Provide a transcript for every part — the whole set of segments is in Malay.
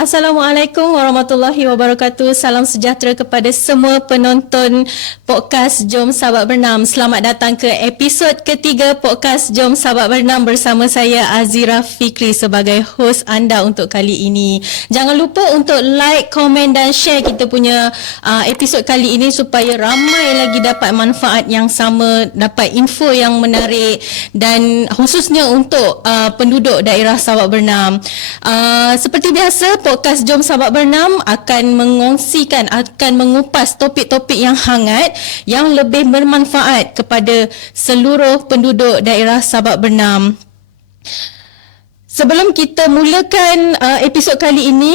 Assalamualaikum warahmatullahi wabarakatuh. Salam sejahtera kepada semua penonton podcast Jom Sahabat Bernam. Selamat datang ke episod ketiga podcast Jom Sahabat Bernam bersama saya Azira Fikri sebagai host anda untuk kali ini. Jangan lupa untuk like, komen dan share kita punya episod kali ini supaya ramai lagi dapat manfaat yang sama, dapat info yang menarik dan khususnya untuk penduduk daerah Sahabat Bernam. Seperti biasa, podcast Jom Sahabat Bernam akan mengupas topik-topik yang hangat yang lebih bermanfaat kepada seluruh penduduk daerah Sahabat Bernam. Sebelum kita mulakan episod kali ini,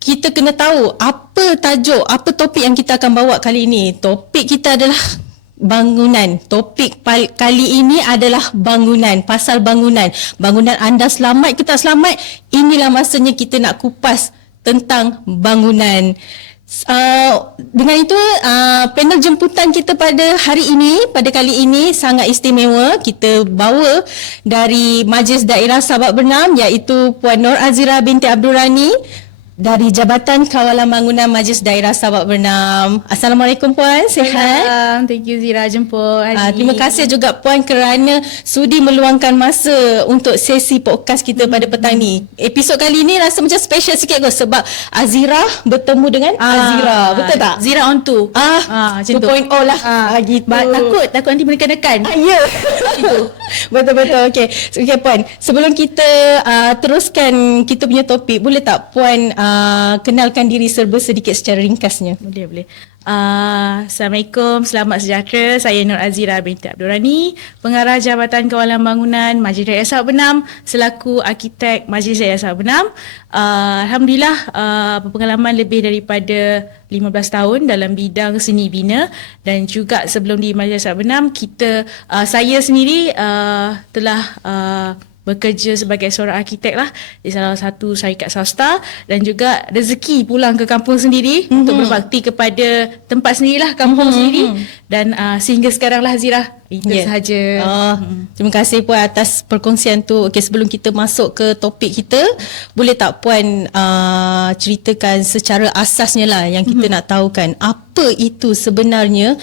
kita kena tahu apa tajuk, apa topik yang kita akan bawa kali ini. Topik kita adalah bangunan. Topik kali ini adalah bangunan, pasal bangunan. Bangunan anda selamat ke tak selamat? Inilah masanya kita nak kupas tentang bangunan. Dengan itu, panel jemputan kita pada hari ini, pada kali ini sangat istimewa. Kita bawa dari Majlis Daerah Sahabat Bernam iaitu Puan Nur Azira binti Abdul Rani dari Jabatan Kawalan Bangunan Majlis Daerah Sahabat Bernam. Assalamualaikum Puan, sihat? Thank you Zira jemput hari Terima kasih juga Puan kerana sudi meluangkan masa untuk sesi podcast kita pada petang ni. Episod kali ni rasa macam special sikit kot sebab Azira bertemu dengan Azira, betul tak? Zira on 2. Macam 2.0 lah. Gitu. Takut nanti menekan-nekan. Ya. Betul-betul. Okey Puan, sebelum kita teruskan kita punya topik, boleh tak Puan kenalkan diri serba sedikit secara ringkasnya? Boleh. Assalamualaikum, selamat sejahtera. Saya Nur Azira binti Abdul Rani, Pengarah Jabatan Kawalan Bangunan Majlis Daerah Sahabat Bernam selaku arkitek Majlis Daerah Sahabat Bernam. Alhamdulillah, berpengalaman lebih daripada 15 tahun dalam bidang seni bina, dan juga sebelum di Majlis Daerah Sahabat Bernam, saya sendiri telah bekerja sebagai seorang arkitek lah di salah satu syarikat swasta, dan juga rezeki pulang ke kampung sendiri untuk berbakti kepada tempat sendirilah, kampung sendiri, dan sehingga sekarang lah Zira. Itu sahaja. Terima kasih Puan atas perkongsian tu. Okey, sebelum kita masuk ke topik kita, boleh tak Puan ceritakan secara asasnya lah yang kita nak tahukan, apa itu sebenarnya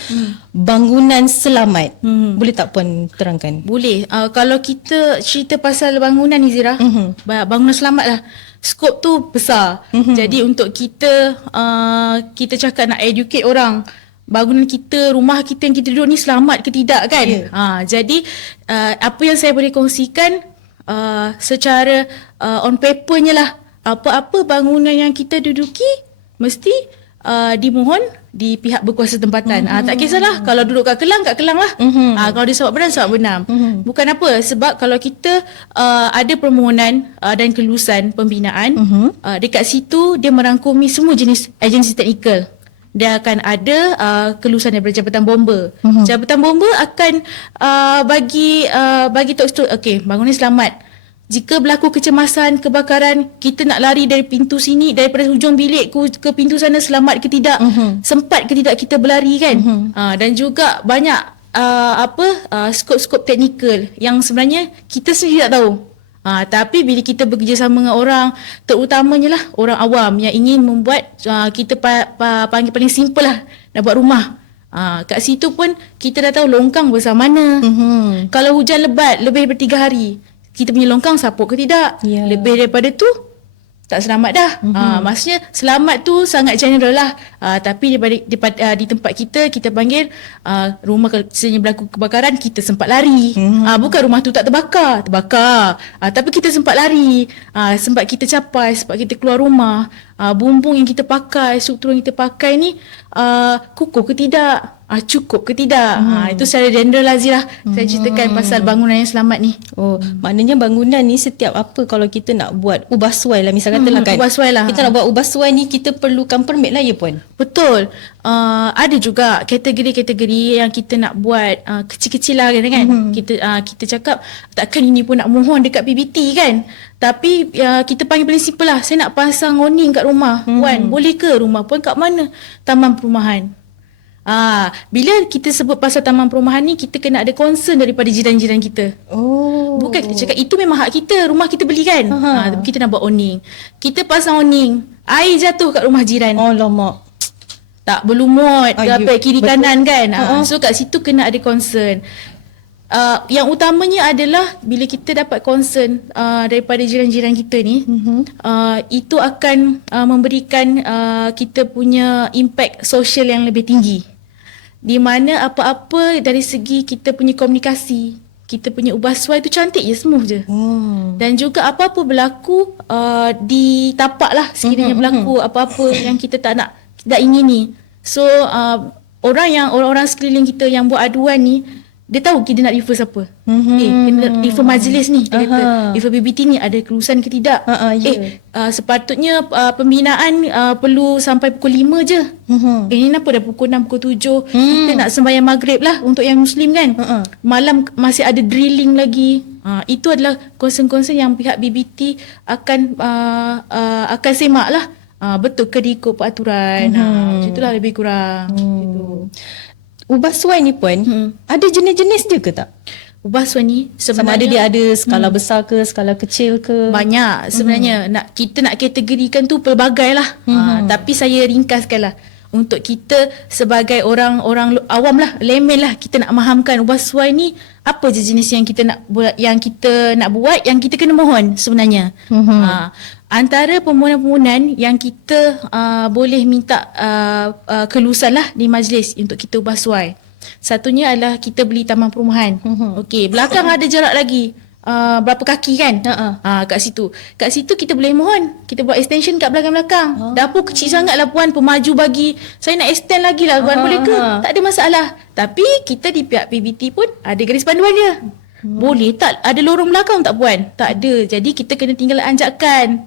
bangunan selamat? Boleh tak Puan terangkan? Boleh. Kalau kita cerita pasal bangunan ni Zira, bangunan selamat lah, skop tu besar. Jadi untuk kita cakap nak educate orang, bangunan kita, rumah kita yang kita duduk ni selamat ke tidak kan? Jadi apa yang saya boleh kongsikan secara on papernya lah, apa-apa bangunan yang kita duduki mesti dimohon di pihak berkuasa tempatan. Tak kisahlah kalau duduk kat Kelang lah. Kalau di Sahabat Bernam. Bukan apa, sebab kalau kita ada permohonan dan kelulusan pembinaan, dekat situ dia merangkumi semua jenis agensi teknikal. Dia akan ada kelulusan daripada Jabatan Bomba. Jabatan Bomba akan bagi tahu, okey, bangunan selamat. Jika berlaku kecemasan, kebakaran, kita nak lari dari pintu sini, daripada hujung bilik ke pintu sana, selamat ke tidak? Sempat ke tidak kita berlari kan? Dan juga banyak skop-skop teknikal yang sebenarnya kita sendiri tak tahu. Tapi bila kita bekerjasama dengan orang, terutamanya lah orang awam yang ingin membuat, kita panggil paling simple lah, nak buat rumah. Kat situ pun kita dah tahu longkang besar mana. Kalau hujan lebat lebih daripada 3 hari, kita punya longkang sapuk ke tidak? Lebih daripada tu tak selamat dah. Maksudnya selamat tu sangat general lah. Tapi di tempat kita panggil rumah kalau berlaku kebakaran, kita sempat lari. Bukan rumah tu tak terbakar. Tapi kita sempat lari. Sempat kita capai, sempat kita keluar rumah. Bumbung yang kita pakai, struktur yang kita pakai ni kukuh ke tidak? Cukup ke tidak? Itu secara general lah Zira. Saya ceritakan pasal bangunan yang selamat ni. Maknanya bangunan ni setiap apa, kalau kita nak buat ubah suai lah, misalkan katalah kan, ubah suai lah. Kita nak buat ubah suai ni, kita perlukan permit lah ya Puan? Betul. Ada juga kategori-kategori yang kita nak buat kecil-kecil lah kan. Kita cakap takkan ini pun nak mohon dekat PBT kan. Tapi kita panggil paling simple lah. Saya nak pasang awning kat rumah. Puan, boleh ke? Rumah Puan kat mana? Taman perumahan. Bila kita sebut pasal taman perumahan ni, kita kena ada concern daripada jiran-jiran kita. Bukan kita cakap itu memang hak kita, rumah kita beli kan. Tapi kita nak buat awning. Kita pasang awning, air jatuh kat rumah jiran. Alamak. Tak berlumut dapat kiri betul. kanan kan. So kat situ kena ada concern. Yang utamanya adalah bila kita dapat concern daripada jiran-jiran kita ni, itu akan memberikan kita punya impact sosial yang lebih tinggi. Di mana apa-apa dari segi kita punya komunikasi, kita punya ubah suai tu cantik je, smooth je. Dan juga apa-apa berlaku di tapak lah, sekiranya berlaku apa-apa yang kita tak ingini. So orang-orang sekeliling kita yang buat aduan ni, dia tahu kita nak refer siapa. Kena refer majlis ni. Dia kata, refer BBT ni ada kelulusan ke tidak. Sepatutnya pembinaan perlu sampai pukul 5 je. Ini kenapa dah pukul 6, pukul 7. Kita nak sembahyang maghrib lah untuk yang Muslim kan. Malam masih ada drilling lagi. Itu adalah concern-concern yang pihak BBT akan semak lah. Betul ke diikut peraturan. Macam itulah lebih kurang. Gitu. Ubah suai ni pun ada jenis-jenis dia ke tak? Ubah suai ni Sama ada dia ada skala besar ke, skala kecil ke? banyak sebenarnya. Kita nak kategorikan tu pelbagai lah. Tapi saya ringkaskan lah. Untuk kita sebagai orang awam lah, layman lah, kita nak mahamkan ubah suai ni apa je jenis yang kita nak buat, yang kita kena mohon sebenarnya. Antara permohonan-permohonan yang kita boleh minta kelulusan lah di majlis untuk kita ubah suai. Satunya adalah kita beli taman perumahan. Okey, belakang ada jarak lagi. Berapa kaki kan? Kat situ kita boleh mohon, kita buat extension kat belakang-belakang. Dapur kecil sangat lah puan, pemaju bagi saya nak extend lagi lah puan, boleh ke? Tak ada masalah. Tapi kita di pihak PBT pun ada garis panduan dia. Boleh tak ada lorong belakang tak puan? Tak ada. Jadi kita kena tinggal anjakan.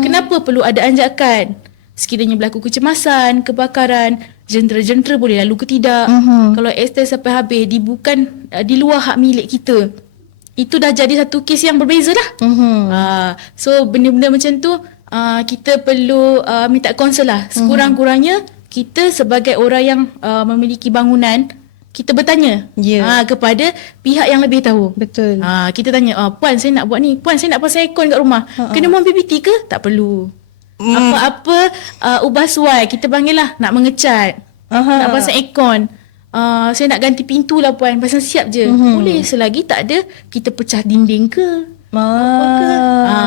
Kenapa perlu ada anjakan? Sekiranya berlaku kecemasan, kebakaran, jentera-jentera boleh lalu ke tidak. Kalau extend sampai habis, bukan di luar hak milik kita, itu dah jadi satu kes yang berbeza dah. So benda-benda macam tu kita perlu minta concern lah. Sekurang-kurangnya kita sebagai orang yang memiliki bangunan, kita bertanya kepada pihak yang lebih tahu. Betul. Kita tanya, puan saya nak buat ni, puan saya nak pasang aircon kat rumah, kena mohon PBT ke? Tak perlu. Apa-apa ubah suai, kita panggil lah, nak mengecat, nak pasang aircon, saya nak ganti pintu lah puan, pasang siap je. Boleh, selagi tak ada kita pecah dinding ke,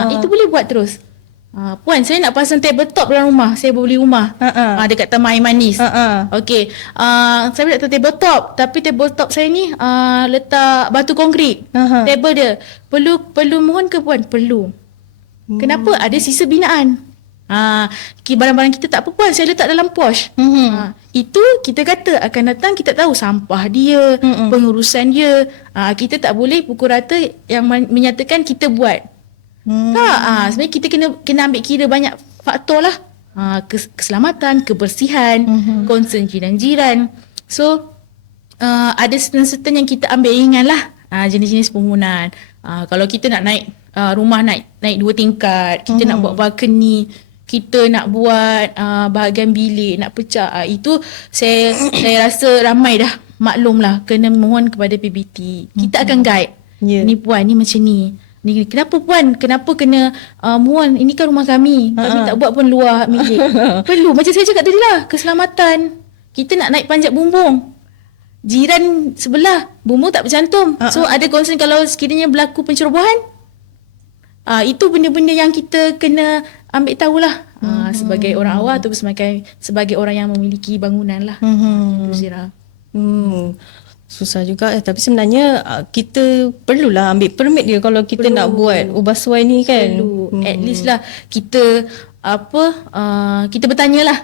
itu boleh buat terus. Puan saya nak pasang tabletop dalam rumah, saya beli rumah dekat Taman Air Manis. Okey, saya nak tabletop, tapi tabletop saya ni letak batu konkrit. Table dia perlu mohon ke puan? Perlu. Kenapa? Ada sisa binaan. Barang-barang kita tak apa puan, saya letak dalam posh. Itu kita kata akan datang, kita tahu sampah dia, pengurusan dia. Kita tak boleh pukul rata yang menyatakan kita buat. Tak, sebenarnya kita kena ambil kira banyak faktor lah. Keselamatan, kebersihan, concern jiran-jiran. So ada certain yang kita ambil ringan lah, jenis-jenis permohonan. Kalau kita nak naik rumah, naik 2 tingkat, kita nak buat balcony, kita nak buat bahagian bilik, nak pecah, itu saya rasa ramai dah maklum lah, kena mohon kepada PBT. Kita akan guide. Ni puan, ni macam ni. Ni kenapa puan? Kenapa kena mohon? Ini kan rumah kami. Kami tak buat pun luar milik. Perlu. Macam saya cakap tadi lah, keselamatan. Kita nak naik panjat bumbung, jiran sebelah bumbung tak bercantum. So ada concern kalau sekiranya berlaku pencerobohan. Itu benda-benda yang kita kena ambil tahulah. Sebagai orang awam atau sebagai orang yang memiliki bangunan lah. Itu Zira. Susah juga, tapi sebenarnya kita perlulah ambil permit dia kalau kita nak buat ubah suai ni kan. Perlu. At least lah kita kita bertanya lah.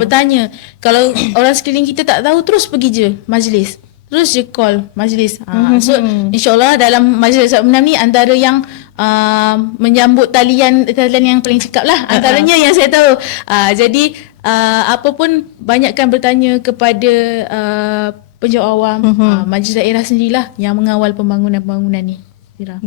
Bertanya. Kalau orang sekeliling kita tak tahu, terus pergi je majlis. Terus je call majlis. So insyaAllah dalam majlis Sabtu ni antara yang menyambut talian yang paling cekap lah. Antaranya yang saya tahu. Jadi apa pun banyakkan bertanya kepada penjawat awam, majlis daerah sendirilah yang mengawal pembangunan ni. Zira.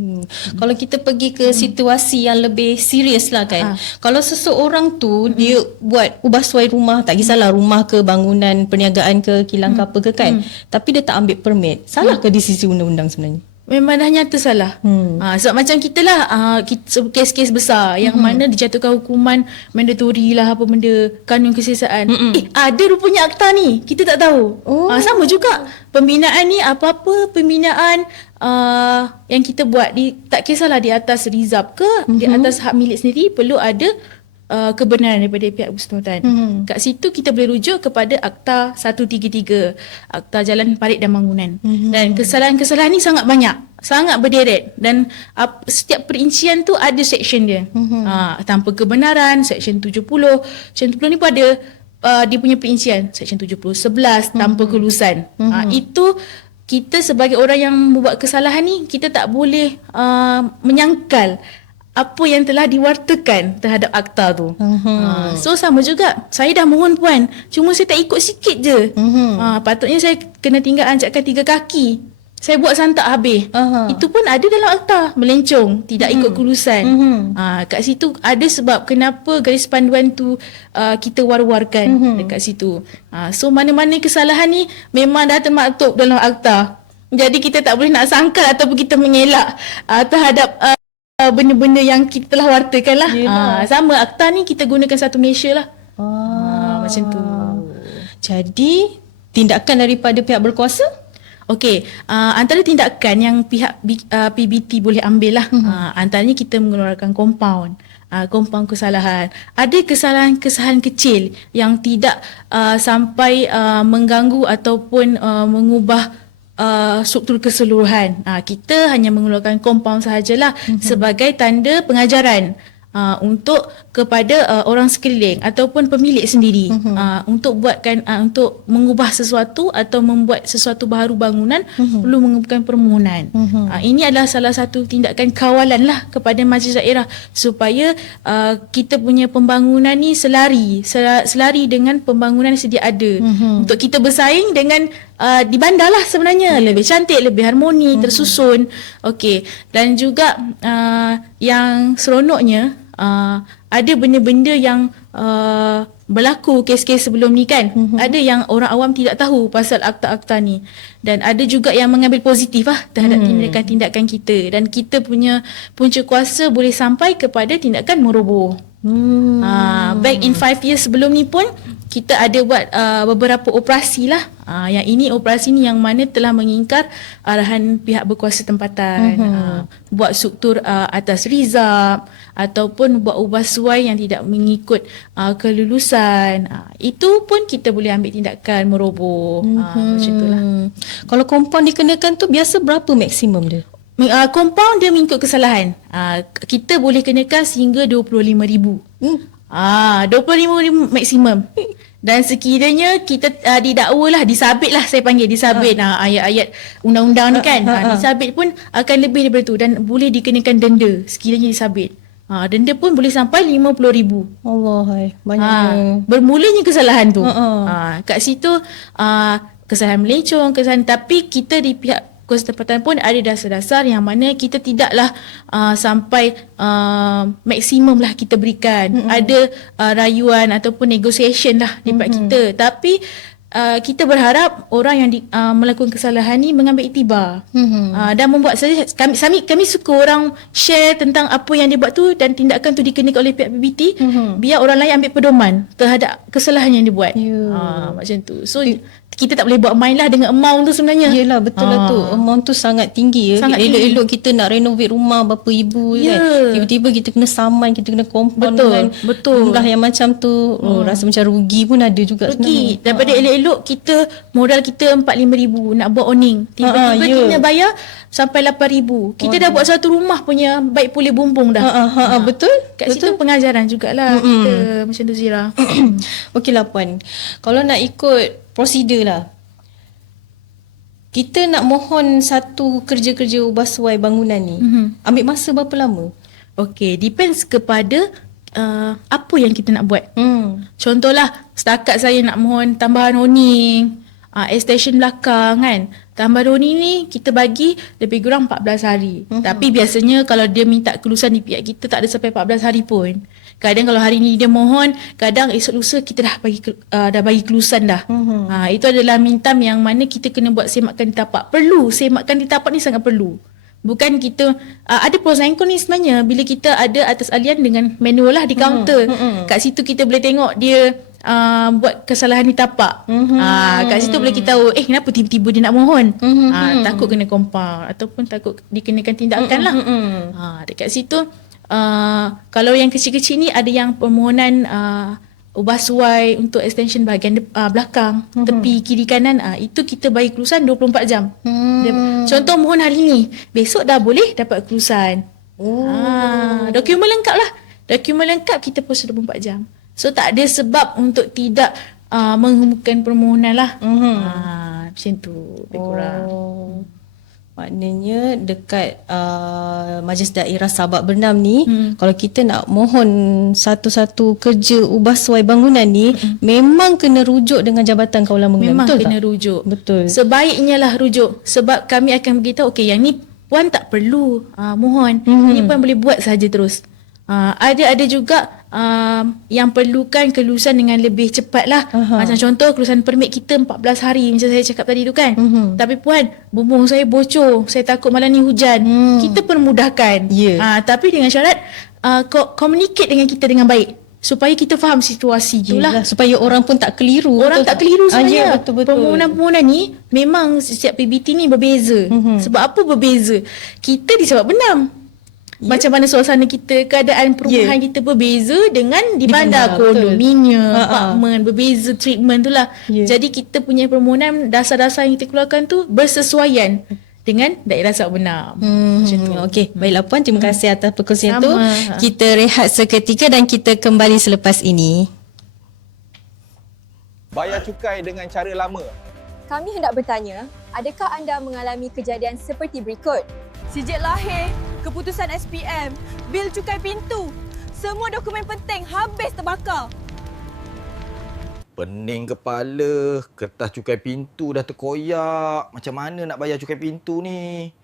Kalau kita pergi ke situasi yang lebih serius lah kan. Kalau seseorang tu dia buat ubah suai rumah, tak kisahlah rumah ke, bangunan perniagaan ke, kilang ke apa ke kan. Tapi dia tak ambil permit. Salah ke di sisi undang-undang sebenarnya? Memang dah nyata salah. Sebab macam kita lah, kes-kes besar yang mana dijatuhkan hukuman mandatory lah, apa benda, kanun kesiasaan. Ada rupanya akta ni, kita tak tahu. Sama juga pembinaan ni, apa-apa pembinaan yang kita buat, tak kisahlah di atas rizab ke, di atas hak milik sendiri, perlu ada kebenaran daripada pihak bersangkutan. Kat situ kita boleh rujuk kepada Akta 133, Akta Jalan Parit dan Bangunan. Dan kesalahan-kesalahan ni sangat banyak, sangat berderet, dan setiap perincian tu ada section dia. Tanpa kebenaran, section 70. Section 70 ni pun ada dia punya perincian, section 70, 11 tanpa kelulusan. Itu kita sebagai orang yang membuat kesalahan ni, kita tak boleh menyangkal apa yang telah diwartakan terhadap akta tu. So sama juga, saya dah mohon puan, cuma saya tak ikut sikit je. Patutnya saya kena tinggal anjakkan 3 kaki. Saya buat santak habis. Itu pun ada dalam akta, melencong, tidak ikut kelulusan. Kat situ ada sebab kenapa garis panduan tu kita war-warkan dekat situ. So mana-mana kesalahan ni memang dah termaktub dalam akta. Jadi kita tak boleh nak sangkal ataupun kita mengelak terhadap benda-benda yang kita telah wartakan lah. Sama akta ni kita gunakan satu Malaysia lah. Macam tu. Jadi tindakan daripada pihak berkuasa? Okey, antara tindakan yang pihak PBT boleh ambil lah, antaranya kita mengeluarkan compound kesalahan. Ada kesalahan-kesalahan kecil yang tidak sampai mengganggu ataupun mengubah struktur keseluruhan. Kita hanya mengeluarkan compound sahajalah sebagai tanda pengajaran untuk kepada orang sekeliling ataupun pemilik sendiri, untuk buatkan untuk mengubah sesuatu atau membuat sesuatu baharu bangunan, perlu mengumpulkan permohonan. Ini adalah salah satu tindakan kawalan lah kepada majlis daerah supaya kita punya pembangunan ni selari dengan pembangunan yang sedia ada, untuk kita bersaing dengan di bandar lah sebenarnya, lebih cantik, lebih harmoni, tersusun. Okey, dan juga yang seronoknya, ada benda-benda yang berlaku kes-kes sebelum ni kan. Ada yang orang awam tidak tahu pasal akta-akta ni, dan ada juga yang mengambil positif lah terhadap tindakan-tindakan kita, dan kita punya punca kuasa boleh sampai kepada tindakan meroboh. Back in 5 years sebelum ni pun kita ada buat beberapa operasi lah. Yang ini operasi ni yang mana telah mengingkar arahan pihak berkuasa tempatan, buat struktur atas rizab ataupun buat ubah suai yang tidak mengikut kelulusan. Itu pun kita boleh ambil tindakan meroboh. Macam itulah. Kalau compound dikenakan tu biasa berapa maksimum dia? Compound dia mengikut kesalahan. Kita boleh kenakan sehingga 25,000. 25,000 maksimum. Dan sekiranya kita didakwa lah, disabit lah, saya panggil disabit ayat-ayat undang-undang ni kan, disabit pun akan lebih daripada tu, dan boleh dikenakan denda sekiranya disabit. Denda pun boleh sampai 50,000. Allah, banyak. Bermulanya kesalahan tu. Kat situ kesalahan melencong, kesalahan, tapi kita di pihak kuasa tempatan pun ada dasar-dasar yang mana kita tidaklah sampai maksimum lah kita berikan. Ada rayuan ataupun negotiation lah daripada kita. Tapi kita berharap orang yang melakukan kesalahan ni mengambil iktibar dan membuat saja. Kami suka orang share tentang apa yang dia buat tu dan tindakan tu dikenakan oleh pihak PBT, biar orang lain ambil pedoman terhadap kesalahan yang dia buat. Macam tu. So kita tak boleh buat main lah dengan amount tu sebenarnya. Yelah, betul lah tu. Amount tu sangat tinggi ya. Elok-elok kita nak renovate rumah berapa ribu kan. Tiba-tiba kita kena saman, kita kena compound dengan jumlah yang macam tu. Rasa macam rugi pun ada juga sebenarnya. Daripada elok-elok kita modal kita 4-5 ribu nak buat awning. Tiba-tiba kita kena bayar sampai 8 ribu. Kita dah buat satu rumah punya baik pulih bumbung dah. Betul. Kat situ pengajaran jugalah kita macam tu, Zira. Okeylah puan. Kalau nak ikut prosedur lah, kita nak mohon satu kerja-kerja ubah suai bangunan ni, ambil masa berapa lama? Okey, depends kepada apa yang kita nak buat. Contohlah, setakat saya nak mohon tambahan awning, extension belakang kan. Tambah doni ni kita bagi lebih kurang 14 hari. Tapi biasanya kalau dia minta kelulusan di pihak kita tak ada sampai 14 hari pun. Kadang kalau hari ni dia mohon, kadang esok lusa kita dah bagi kelulusan dah. Itu adalah mintam yang mana kita kena buat semakan di tapak. Perlu semakan di tapak ni sangat perlu. Bukan kita ada pros and cons ni sebenarnya bila kita ada atas alian dengan manual lah di kaunter. Kat situ kita boleh tengok dia buat kesalahan di tapak. Kat situ boleh kita tahu kenapa tiba-tiba dia nak mohon. Takut kena compound ataupun takut dikenakan tindakan lah. Dekat situ kalau yang kecil-kecil ni ada yang permohonan ubah suai untuk extension bahagian belakang, tepi kiri kanan, itu kita bagi kelulusan 24 jam. Contoh mohon hari ni, besok dah boleh dapat kelulusan. Dokumen lengkap lah. Dokumen lengkap kita proses 24 jam. So tak ada sebab untuk tidak mengemukakan permohonan lah. Macam tu lebih kurang. Maknanya dekat Majlis Daerah Sabak Bernam ni, kalau kita nak mohon satu-satu kerja ubah suai bangunan ni, memang kena rujuk dengan Jabatan Kawalan Bangunan. Memang betul kena tak? rujuk. Betul. Sebaiknya lah rujuk. Sebab kami akan beritahu, yang ni puan tak perlu mohon. Ni puan boleh buat saja terus. Ada juga yang perlukan kelulusan dengan lebih cepat lah. Macam contoh kelulusan permit kita 14 hari macam saya cakap tadi tu kan. Tapi puan, bumbung saya bocor, saya takut malam ni hujan. Kita permudahkan. Tapi dengan syarat communicate dengan kita dengan baik supaya kita faham situasi tu lah. Supaya orang pun tak keliru. Orang tak keliru sebenarnya. Betul-betul. Permohonan-permohonan ni memang setiap PBT ni berbeza. Sebab apa berbeza? Kita di Sabak Bernam. Macam mana suasana kita, keadaan perumahan kita berbeza dengan di bandar kondominium, apartmen, berbeza treatment tu lah. Jadi kita punya permohonan dasar-dasar yang kita keluarkan tu bersesuaian dengan daerah Sabak Bernam. Macam tu. Okey, baiklah puan, terima kasih atas perkongsian tu. Sama. Kita rehat seketika dan kita kembali selepas ini. Bayar cukai dengan cara lama. Kami hendak bertanya, adakah anda mengalami kejadian seperti berikut? Sijil lahir, keputusan SPM, bil cukai pintu. Semua dokumen penting habis terbakar. Pening kepala, kertas cukai pintu dah terkoyak. Macam mana nak bayar cukai pintu ni?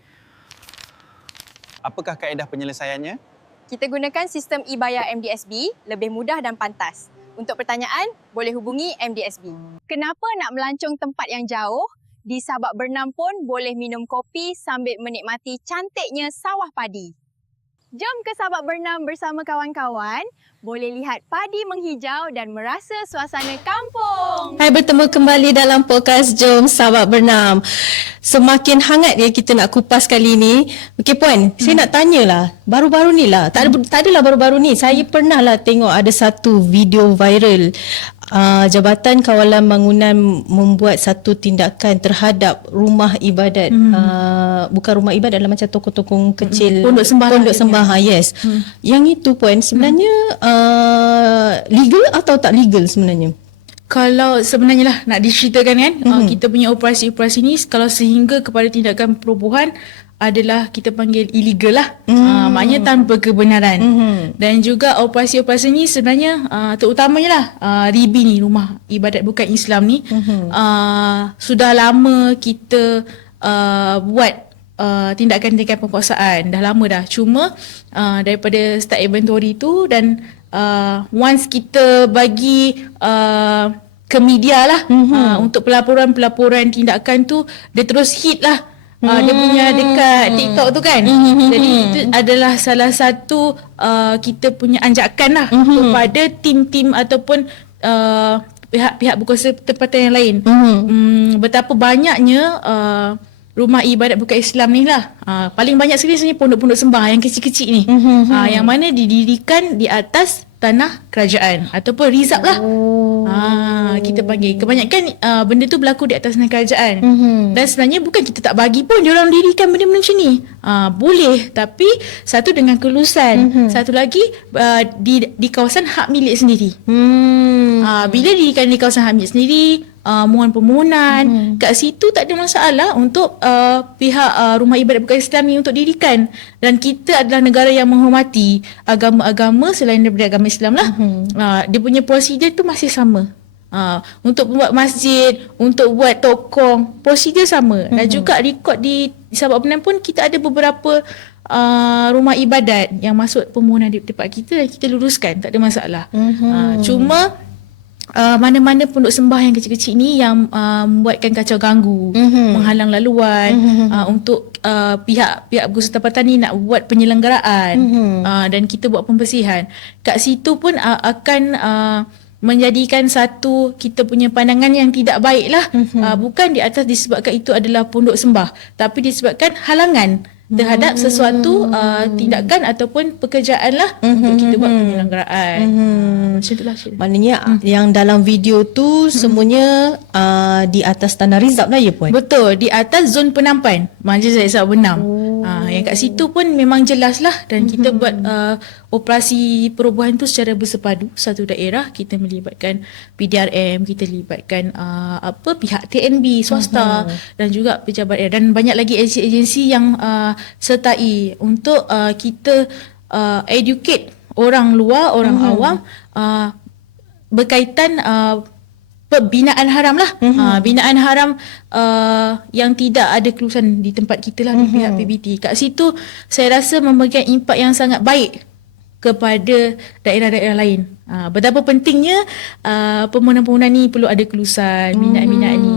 Apakah kaedah penyelesaiannya? Kita gunakan sistem e-bayar MDSB, lebih mudah dan pantas. Untuk pertanyaan, boleh hubungi MDSB. Kenapa nak melancong tempat yang jauh? Di Sabak Bernam pun boleh minum kopi sambil menikmati cantiknya sawah padi. Jom ke Sabak Bernam bersama kawan-kawan. Boleh lihat padi menghijau dan merasa suasana kampung. Hai, bertemu kembali dalam podcast Jom Sabak Bernam. Semakin hangat ya kita nak kupas kali ni. Okey puan, saya nak tanyalah. Baru-baru ni lah, tak adalah baru-baru ni. Saya pernah lah tengok ada satu video viral. Jabatan Kawalan Bangunan membuat satu tindakan terhadap rumah ibadat. Bukan rumah ibadat, adalah macam toko-toko kecil. Pondok sembah. Pondok sembah, yes. Yang itu puan, sebenarnya legal atau tak legal sebenarnya? Kalau sebenarnya lah nak diceritakan kan, kita punya operasi-operasi ni kalau sehingga kepada tindakan perobohan adalah kita panggil illegal lah. Maknanya tanpa kebenaran. Dan juga operasi-operasi ni sebenarnya terutamanya lah RIBI ni, Rumah Ibadat Bukan Islam ni, sudah lama kita buat tindakan-tindakan perkuasaan. Dah lama dah. Cuma daripada start inventory tu dan once kita bagi ke media lah untuk pelaporan-pelaporan tindakan tu, dia terus hit lah. Dia punya dekat TikTok tu kan. Jadi itu adalah salah satu kita punya anjakan lah kepada tim-tim ataupun pihak-pihak berkuasa tempatan yang lain. Betapa banyaknya rumah ibadat bukan Islam ni lah. Paling banyak sekali sebenarnya pondok-pondok sembah yang kecil-kecil ni. Yang mana didirikan di atas tanah kerajaan ataupun rizab lah. Kita panggil. Kebanyakan benda tu berlaku di atas tanah kerajaan. Dan sebenarnya bukan kita tak bagi pun diorang dirikan benda-benda macam ni. Boleh, tapi satu dengan kelulusan. Satu lagi di kawasan hak milik sendiri. Bila dirikan di kawasan hak milik sendiri, mohon permohonan, kat situ tak ada masalah untuk pihak rumah ibadat bukan Islam ni untuk dirikan. Dan kita adalah negara yang menghormati agama-agama selain daripada agama Islam lah. Dia punya prosedur tu masih sama. Untuk buat masjid, untuk buat tokong, prosedur sama. Dan juga rekod di Sabak Benam pun kita ada beberapa rumah ibadat yang masuk permohonan di tempat kita dan kita luruskan, tak ada masalah. Cuma mana-mana pondok sembah yang kecil-kecil ni yang membuatkan kacau ganggu, menghalang laluan, untuk pihak berkesusahan ni nak buat penyelenggaraan, dan kita buat pembersihan. Kat situ pun akan menjadikan satu kita punya pandangan yang tidak baik lah. Bukan di atas disebabkan itu adalah pondok sembah, tapi disebabkan halangan terhadap sesuatu tindakan ataupun pekerjaan lah untuk kita buat penyelenggaraan. Macam itulah. Maknanya yang dalam video tu semuanya di atas tanah rizab lah ya Puan? Betul, di atas zon penampan Majlis Zahid Sabak Benam. Yang kat situ pun memang jelas lah, dan kita buat operasi perubahan tu secara bersepadu. Satu daerah kita melibatkan PDRM, kita libatkan pihak TNB swasta dan juga pejabat daerah, dan banyak lagi agensi-agensi yang sertai untuk kita educate orang luar, orang awam berkaitan binaan haram lah. Binaan haram yang tidak ada kelulusan di tempat kita lah, di pihak PBT. Kat situ saya rasa memegang impak yang sangat baik kepada daerah-daerah lain. Betapa pentingnya permohonan-permohonan ni perlu ada kelulusan, minat-minat ni.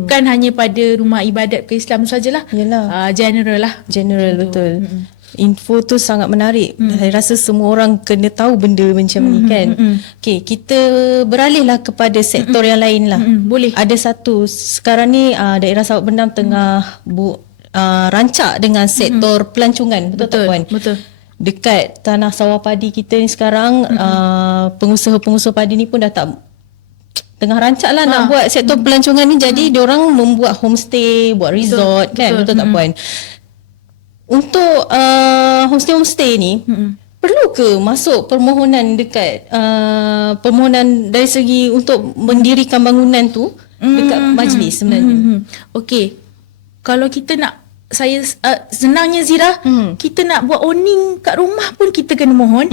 Bukan hanya pada rumah ibadat ke-Islam sajalah. General lah. General, betul. Info tu sangat menarik. Saya rasa semua orang kena tahu benda macam ni kan. Okey, kita beralihlah kepada sektor yang lain lah. Boleh. Ada satu, sekarang ni daerah Sabak Benam tengah rancak dengan sektor pelancongan. Betul tak Puan? Betul. Dekat tanah sawah padi kita ni sekarang, pengusaha-pengusaha padi ni pun dah tak tengah rancak lah nak buat sektor pelancongan ni. Jadi diorang membuat homestay, buat resort. Kan? Betul tak Puan? Untuk homestay ni, perlu ke masuk permohonan dekat permohonan dari segi untuk mendirikan bangunan tu dekat majlis sebenarnya? Okey, kalau kita nak, saya senangnya Zira, kita nak buat owning kat rumah pun kita kena mohon.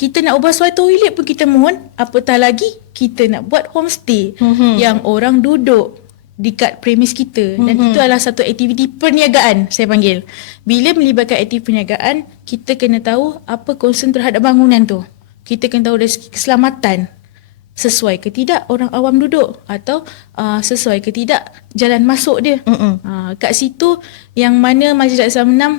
Kita nak ubah suai toilet pun kita mohon. Apatah lagi kita nak buat homestay yang orang duduk dekat premis kita. Dan itu adalah satu aktiviti perniagaan, saya panggil. Bila melibatkan aktiviti perniagaan, kita kena tahu apa concern terhadap bangunan tu. Kita kena tahu dari segi keselamatan, sesuai ke tidak orang awam duduk, atau sesuai ke tidak jalan masuk dia. Kat situ yang mana Majlis Zahid Sabak Benam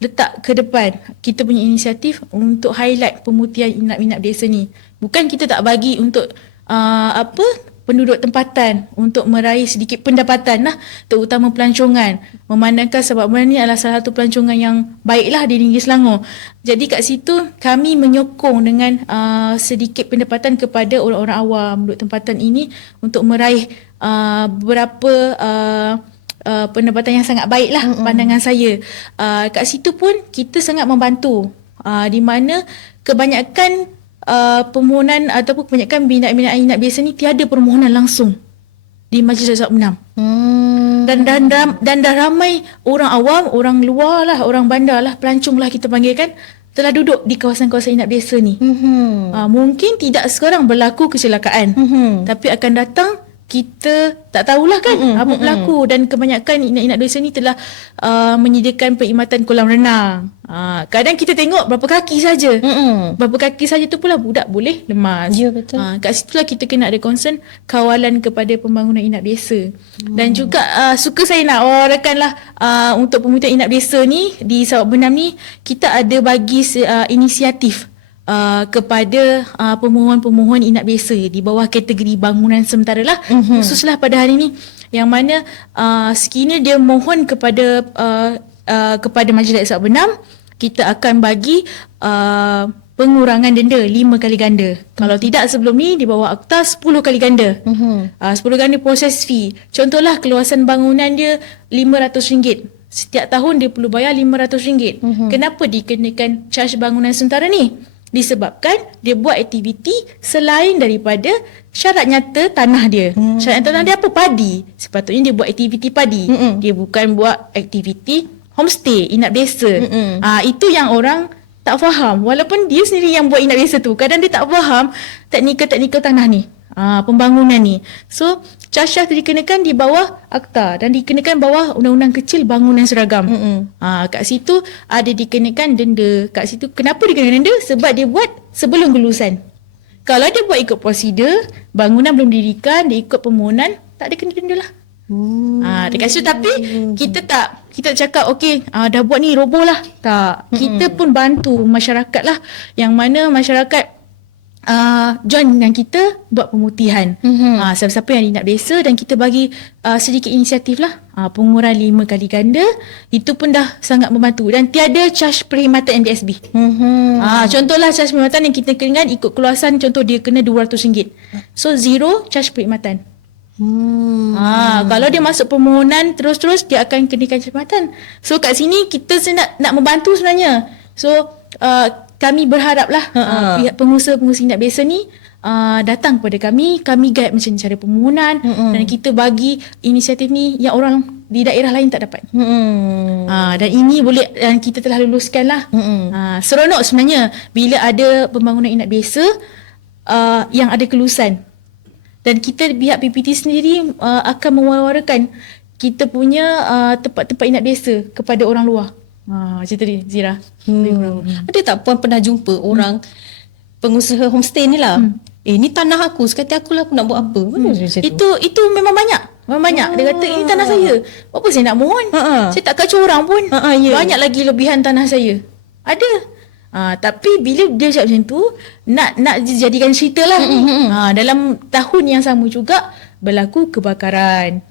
letak ke depan kita punya inisiatif untuk highlight pemutihan inap-inap desa ni. Bukan kita tak bagi untuk penduduk tempatan untuk meraih sedikit pendapatan lah, terutama pelancongan. Memandangkan Sabak Benam ni adalah salah satu pelancongan yang baiklah di negeri Selangor. Jadi kat situ kami menyokong dengan sedikit pendapatan kepada orang-orang awam, penduduk tempatan ini untuk meraih beberapa pendapatan yang sangat baiklah pandangan saya. Kat situ pun kita sangat membantu, di mana kebanyakan permohonan ataupun kebanyakan binaan inap biasa ni tiada permohonan langsung di Majlis Zahid Sabak Benam. Dan dah ramai orang awam, orang luar lah, orang bandar lah, pelancong lah kita panggilkan, telah duduk di kawasan-kawasan inap biasa ni. Mungkin tidak sekarang berlaku kecelakaan, tapi akan datang kita tak tahulah kan apa berlaku. Dan kebanyakan inap-inap desa ni telah menyediakan perkhidmatan kolam renang. Kadang kita tengok berapa kaki saja. Berapa kaki saja tu pula budak boleh lemas. Ya, betul. Kat situlah kita kena ada concern kawalan kepada pembangunan inap desa. Dan juga suka saya nak warakanlah untuk pemutihan inap desa ni di Sabak Benam ni, kita ada bagi inisiatif kepada pemohon-pemohon inap desa di bawah kategori bangunan sementara lah, khususlah pada hari ini, yang mana sekiranya dia mohon kepada Majlis Zahid Sabak Benam, kita akan bagi pengurangan denda 5 kali ganda. Kalau tidak sebelum ni di bawah akta 10 kali ganda. 10 ganda proses fee. Contohlah keluasan bangunan dia RM500. Setiap tahun dia perlu bayar RM500. Kenapa dikenakan charge bangunan sementara ni? Disebabkan dia buat aktiviti selain daripada syarat nyata tanah dia. Syarat nyata tanah dia apa? Padi. Sepatutnya dia buat aktiviti padi. Dia bukan buat aktiviti homestay, inap desa. Itu yang orang tak faham. Walaupun dia sendiri yang buat inap desa tu, kadang dia tak faham teknikal-teknikal tanah ni. pembangunan ni. So charge dikenakan di bawah akta dan dikenakan bawah undang-undang kecil bangunan seragam. Kat situ ada dikenakan denda. Kat situ kenapa dikenakan denda? Sebab dia buat sebelum kelulusan. Kalau dia buat ikut prosedur, bangunan belum didirikan, dia ikut permohonan, tak ada kena denda lah. Dekat situ. Tapi kita tak cakap okey, dah buat ni roboh lah. Tak. Kita pun bantu masyarakat lah, yang mana masyarakat join dengan kita buat pemutihan. Siapa-siapa yang nak desa, dan kita bagi sedikit inisiatif lah, pengurangan 5 kali ganda. Itu pun dah sangat membantu. Dan tiada charge perkhidmatan MDSB. Contohlah charge perkhidmatan yang kita kenakan ikut keluasan, contoh dia kena RM200. So zero charge perkhidmatan. Kalau dia masuk permohonan terus-terus, dia akan kenakan charge perkhidmatan. So kat sini kita nak membantu sebenarnya. So kami berharaplah pihak pengusaha-pengusaha inap desa ni datang kepada kami guide macam cara permohonan, dan kita bagi inisiatif ni yang orang di daerah lain tak dapat. Dan ini boleh, dan kita telah luluskan lah. Seronok sebenarnya bila ada pembangunan inap desa yang ada kelulusan. Dan kita pihak PPT sendiri akan mewawarakan kita punya tempat-tempat inap desa kepada orang luar. Macam tadi Zira. Ada tak Puan pernah jumpa orang pengusaha homestay ni lah, ni tanah aku, sekali aku nak buat apa? Itu memang banyak. Dia kata ini tanah saya. Apa saya nak mohon? Saya tak kacau orang pun. Banyak lagi lebihan tanah saya. Ada. Tapi bila dia cakap macam tu, nak dijadikan cerita lah. Dalam tahun yang sama juga berlaku kebakaran.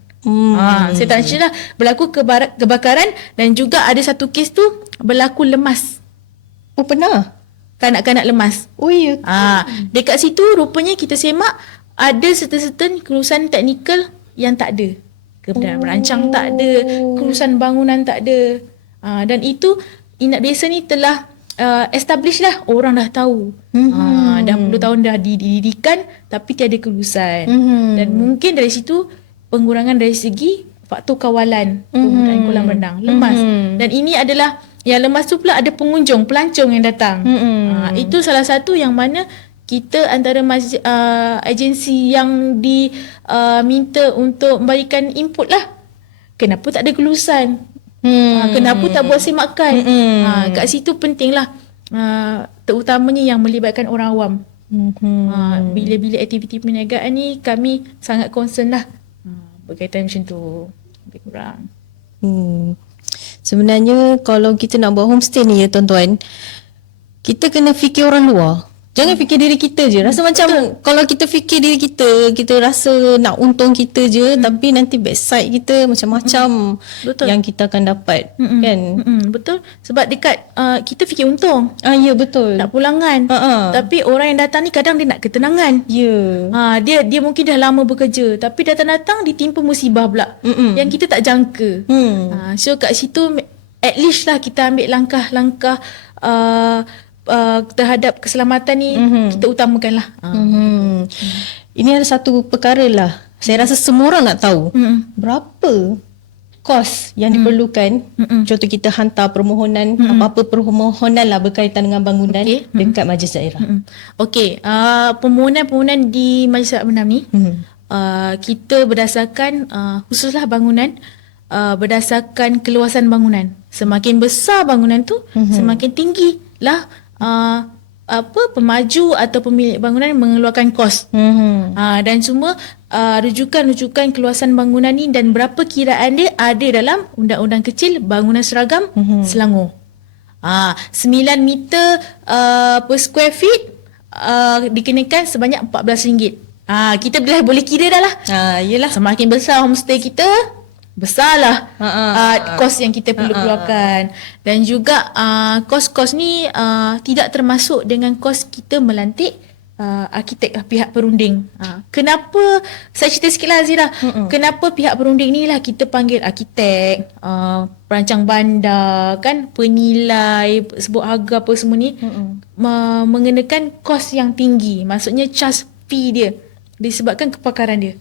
Saya tak cerita lah, berlaku kebakaran, dan juga ada satu kes tu berlaku lemas. Oh, pernah? Kanak-kanak lemas. Oh ya. Dekat situ rupanya kita semak ada certain kelulusan teknikal yang tak ada. Kemudian merancang tak ada, kelulusan bangunan tak ada. Dan itu inap desa ni telah establish lah, orang dah tahu. Dah 10 tahun dah didirikan tapi tiada kelulusan. Dan mungkin dari situ pengurangan dari segi faktor kawalan penggunaan kolam renang, lemas. Dan ini adalah yang lemas tu pula ada pengunjung, pelancong yang datang. Itu salah satu yang mana kita antara agensi yang diminta untuk memberikan input lah. Kenapa tak ada kelulusan? Kenapa tak buat semakan? Kat situ pentinglah, terutamanya yang melibatkan orang awam. Bila-bila aktiviti perniagaan ni kami sangat concern lah berkaitan macam tu, lebih kurang. Sebenarnya kalau kita nak buat homestay ni ya tuan-tuan, kita kena fikir orang luar. Jangan fikir diri kita je. Rasa macam kalau kita fikir diri kita, kita rasa nak untung kita je, tapi nanti backside kita macam-macam yang kita akan dapat. Kan? Betul. Sebab dekat kita fikir untung. Ya betul. Nak pulangan. Tapi orang yang datang ni kadang dia nak ketenangan. Dia mungkin dah lama bekerja, tapi datang-datang ditimpa musibah pula yang kita tak jangka. So kat situ at least lah kita ambil langkah-langkah terhadap keselamatan ni, kita utamakan lah. Ini ada satu perkara lah, saya rasa semua orang nak tahu berapa kos yang diperlukan. Contoh kita hantar permohonan, apa-apa permohonan lah berkaitan dengan bangunan dekat Majlis Daerah. Permohonan di Majlis Daerah Bernam ni kita berdasarkan khususlah bangunan, berdasarkan keluasan bangunan. Semakin besar bangunan tu, semakin tinggi lah pemaju atau pemilik bangunan mengeluarkan kos. Dan semua rujukan keluasan bangunan ni dan berapa kiraan dia ada dalam Undang-Undang Kecil Bangunan Seragam Selangor. 9 meter per square feet dikenakan sebanyak RM14. Kita boleh kira dah lah. Yelah. Semakin besar homestay kita, besarlah kos yang kita perlu keluarkan. Dan juga kos-kos ni tidak termasuk dengan kos kita melantik arkitek pihak perunding. Kenapa, saya cerita sikit lah Azira, kenapa pihak perunding ni lah kita panggil arkitek, perancang bandar, kan, penilai, sebut harga apa semua ni, mengenakan kos yang tinggi. Maksudnya charge fee dia disebabkan kepakaran dia.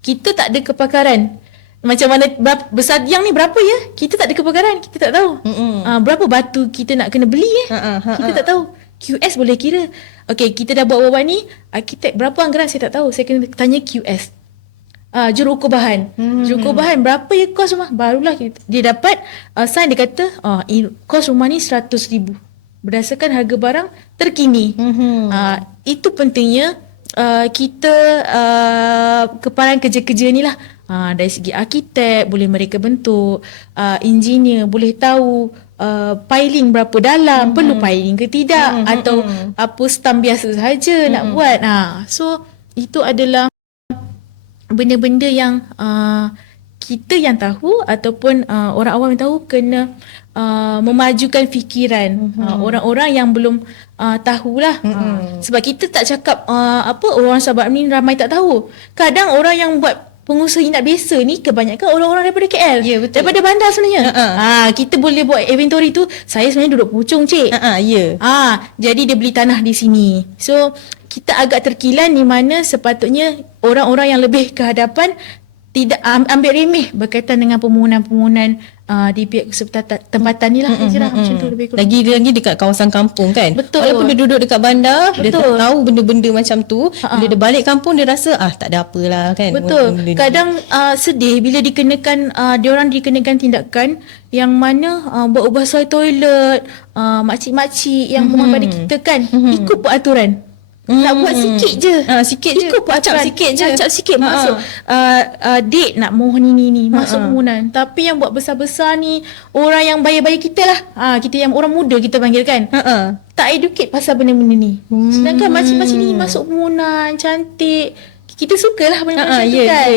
Kita tak ada kepakaran. Macam mana besar yang ni berapa ya? Kita tak ada kepakaran, kita tak tahu. Berapa batu kita nak kena beli kita tak tahu. QS boleh kira. Okay, kita dah buat bawah ni, arkitek berapa anggaran saya tak tahu. Saya kena tanya QS. Juruukur bahan. Juruukur bahan berapa ya kos rumah? Barulah dia dapat sign, dia kata kos rumah ni 100,000 berdasarkan harga barang terkini. Itu pentingnya kita kepalan kerja-kerja ni lah. Dari segi arkitek boleh mereka bentuk, engineer boleh tahu piling berapa dalam, perlu piling ke tidak, atau apa stamp biasa saja nak buat. So itu adalah benda-benda yang kita yang tahu ataupun orang awam yang tahu kena memajukan fikiran orang-orang yang belum tahulah. Sebab kita tak cakap orang Sabak ni ramai tak tahu. Kadang orang yang buat pengusaha inap desa ni kebanyakan orang-orang daripada KL. Ya, betul. Daripada bandar sebenarnya. Kita boleh buat inventory tu. Saya sebenarnya duduk Puchong, cik. Jadi dia beli tanah di sini. So kita agak terkilan di mana sepatutnya orang-orang yang lebih ke hadapan tidak ambil remeh berkaitan dengan permohonan-permohonan di pihak tempatan ni lah. Macam tu lebih kurang. Lagi dekat kawasan kampung kan. Betul. Walaupun dia duduk dekat bandar, dia tak Betul. tahu benda-benda macam tu. Bila dia balik kampung, dia rasa tak ada apalah kan. Betul. Benda ni. Kadang sedih bila dikenakan diorang dikenakan tindakan yang mana buat ubah toilet, makcik-makcik yang mohon pada kita kan ikut peraturan. Nak buat sikit je. Sikit je. Ikut Acap peraturan. sikit je. Acap sikit masuk date nak mohon ini masuk permohonan. Tapi yang buat besar-besar ni orang yang bayar-bayar kita lah. Kita yang orang muda kita panggil kan. Tak educate pasal benda-benda ni. Sedangkan makcik-makcik ni masuk permohonan cantik. Kita sukalah benda macam tu kan.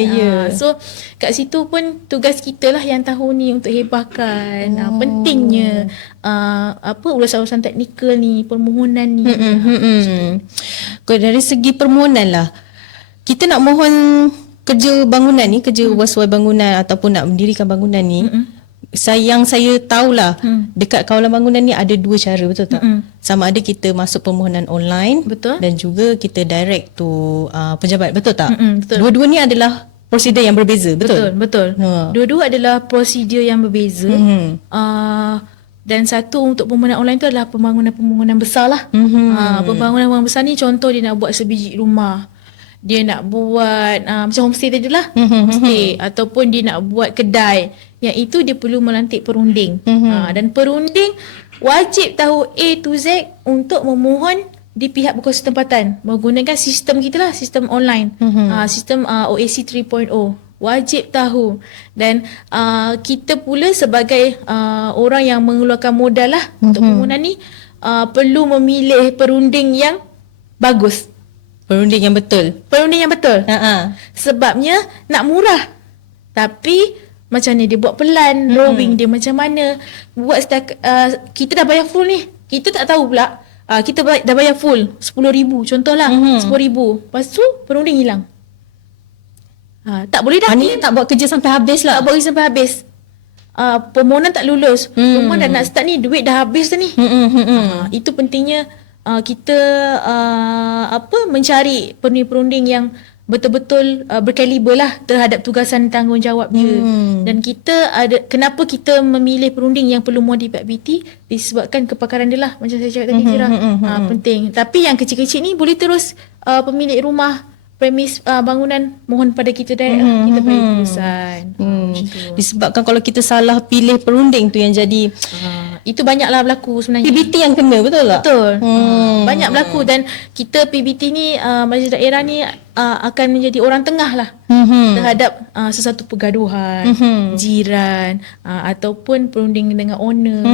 So kat situ pun tugas kita lah yang tahu ni untuk hebahkan pentingnya urusan-urusan teknikal ni, permohonan ni. Dari segi permohonan lah, kita nak mohon kerja bangunan ni, kerja wasuai bangunan ataupun nak mendirikan bangunan ni, yang saya tahulah dekat kawalan bangunan ni ada dua cara, betul tak? Sama ada kita masuk permohonan online, Betul. dan juga kita direct to pejabat, betul tak? Betul. Dua-dua ni adalah prosedur yang berbeza, betul? Betul. Dua-dua adalah prosedur yang berbeza. Dan satu untuk permohonan online tu adalah pembangunan besar lah. Pembangunan besar ni contoh dia nak buat sebiji rumah. Dia nak buat macam homestay tadi lah. Homestay. Ataupun dia nak buat kedai. Yang itu dia perlu melantik perunding. Dan perunding wajib tahu A to Z untuk memohon di pihak berkuasa tempatan. Menggunakan sistem kita lah, sistem online. Sistem OAC 3.0. Wajib tahu. Dan kita pula sebagai orang yang mengeluarkan modal lah untuk permohonan ni perlu memilih perunding yang bagus. Perunding yang betul. Perunding yang betul. Sebabnya nak murah. Tapi macam ni dia buat pelan, drawing dia macam mana. Buat kita dah bayar full ni. Kita tak tahu pula. Kita dah bayar full 10,000 contohlah. 10,000. Lepas tu perunding hilang. Tak boleh dah. Ni tak buat kerja sampai habis lah. Tak boleh sampai habis. Permohonan tak lulus. Rumah dah nak start ni, duit dah habis dah ni. Itu pentingnya kita mencari perunding yang betul-betul berkaliber lah terhadap tugasan tanggungjawab dia. Dan kita kenapa kita memilih perunding yang perlu mohon di PBT disebabkan kepakaran dia lah, macam saya cakap tadi Zira. Penting. Tapi yang kecil-kecil ni boleh terus pemilik rumah, premis bangunan mohon pada kita direct lah. Kita bagi urusan. Disebabkan kalau kita salah pilih perunding tu yang jadi itu banyaklah berlaku sebenarnya. PBT yang kena, betul tak? Betul. Banyak berlaku dan kita PBT ni Majlis Daerah ni akan menjadi orang tengah lah terhadap sesuatu pergaduhan jiran ataupun perunding dengan owner.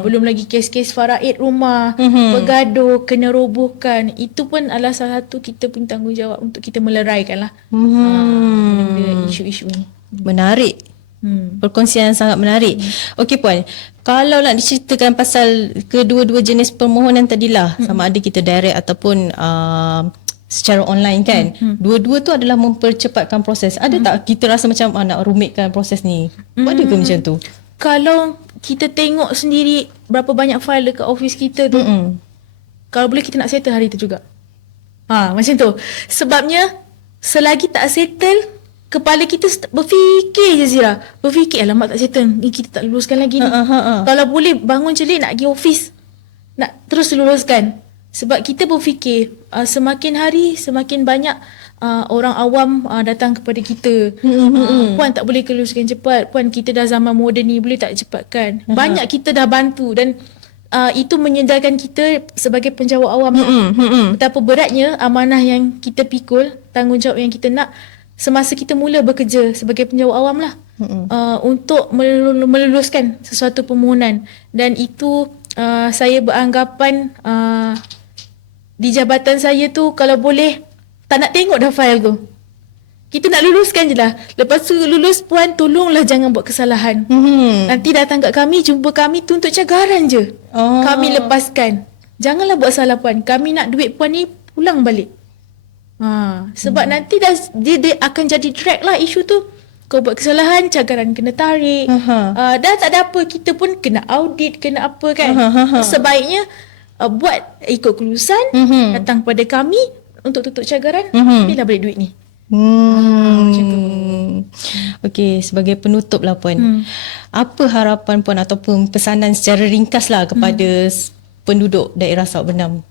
Belum lagi kes-kes faraid rumah, bergaduh, kena robohkan. Itu pun adalah salah satu kita punya tanggungjawab untuk kita meleraikan lah isu-isu ni. Menarik. Perkongsian yang sangat menarik. Okey Puan, kalau nak diceritakan pasal kedua-dua jenis permohonan tadilah, sama ada kita direct ataupun secara online kan, dua-dua tu adalah mempercepatkan proses. Ada tak kita rasa macam nak rumitkan proses ni? Ada ke macam tu? Kalau kita tengok sendiri berapa banyak file dekat office kita tu, kalau boleh kita nak settle hari tu juga. Macam tu. Sebabnya selagi tak settle, kepala kita berfikir je Zira. Berfikir alamak tak settle ni, kita tak luluskan lagi ni. Kalau boleh bangun celik nak pergi office, nak terus luluskan. Sebab kita berfikir semakin hari semakin banyak orang awam datang kepada kita. Puan tak boleh luluskan cepat. Puan, kita dah zaman moden ni, boleh tak cepatkan? Banyak kita dah bantu dan itu menyedarkan kita sebagai penjawat awam betapa beratnya amanah yang kita pikul, tanggungjawab yang kita nak semasa kita mula bekerja sebagai penjawat awam lah. Untuk meluluskan sesuatu permohonan. Dan itu saya beranggapan di jabatan saya tu kalau boleh tak nak tengok dah file tu. Kita nak luluskan je lah. Lepas tu lulus, puan tolonglah jangan buat kesalahan. Nanti datang kat kami, jumpa kami tuntut cagaran je. Kami lepaskan. Janganlah buat salah puan. Kami nak duit puan ni pulang balik. Sebab nanti dia akan jadi drag lah isu tu. Kau buat kesalahan, cagaran kena tarik. Dah tak ada apa, kita pun kena audit, kena apa kan. Sebaiknya buat ikut kelulusan, datang pada kami untuk tutup cagaran, bila balik duit ni. Macam tu. Okey, sebagai penutup lah Puan. Apa harapan Puan ataupun pesanan secara ringkas lah kepada penduduk daerah Sabak Bernam?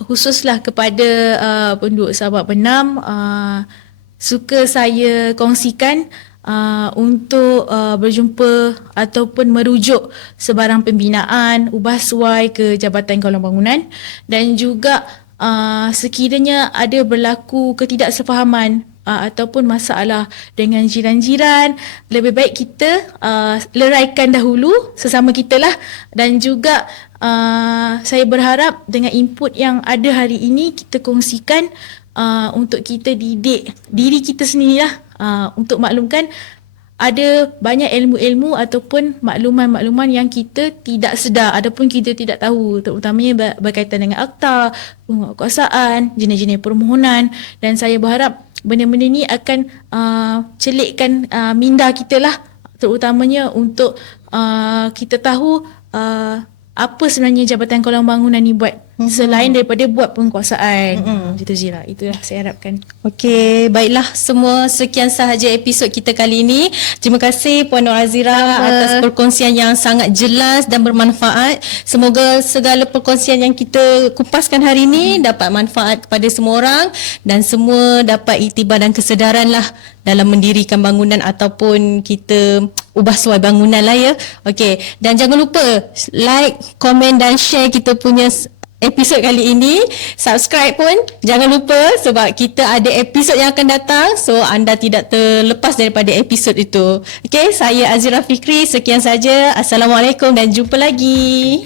Khususlah kepada penduduk Sabak Bernam, suka saya kongsikan untuk berjumpa ataupun merujuk sebarang pembinaan ubah suai ke Jabatan Kawalan Bangunan, dan juga sekiranya ada berlaku ketidaksefahaman ataupun masalah dengan jiran-jiran, lebih baik kita leraikan dahulu sesama kita lah. Dan juga saya berharap dengan input yang ada hari ini kita kongsikan untuk kita didik diri kita sendirilah, untuk maklumkan ada banyak ilmu-ilmu ataupun makluman-makluman yang kita tidak sedar ataupun kita tidak tahu, terutamanya berkaitan dengan akta, penguatkuasaan, jenis-jenis permohonan. Dan saya berharap benda-benda ni akan celikkan minda kita lah, terutamanya untuk kita tahu apa sebenarnya Jabatan Kawalan Bangunan ni buat selain daripada buat penguasaan. Itu je lah, itulah saya harapkan. Okey, baiklah semua, sekian sahaja episod kita kali ini. Terima kasih Puan Nur Azira atas perkongsian yang sangat jelas dan bermanfaat. Semoga segala perkongsian yang kita kupaskan hari ini dapat manfaat kepada semua orang dan semua dapat iktibar dan kesedaran lah dalam mendirikan bangunan ataupun kita ubah suai bangunan lah ya. Okey, dan jangan lupa like, komen dan share kita punya episod kali ini. Subscribe pun jangan lupa sebab kita ada episod yang akan datang, so anda tidak terlepas daripada episod itu. Okey, saya Azira Fikri, sekian saja. Assalamualaikum dan jumpa lagi.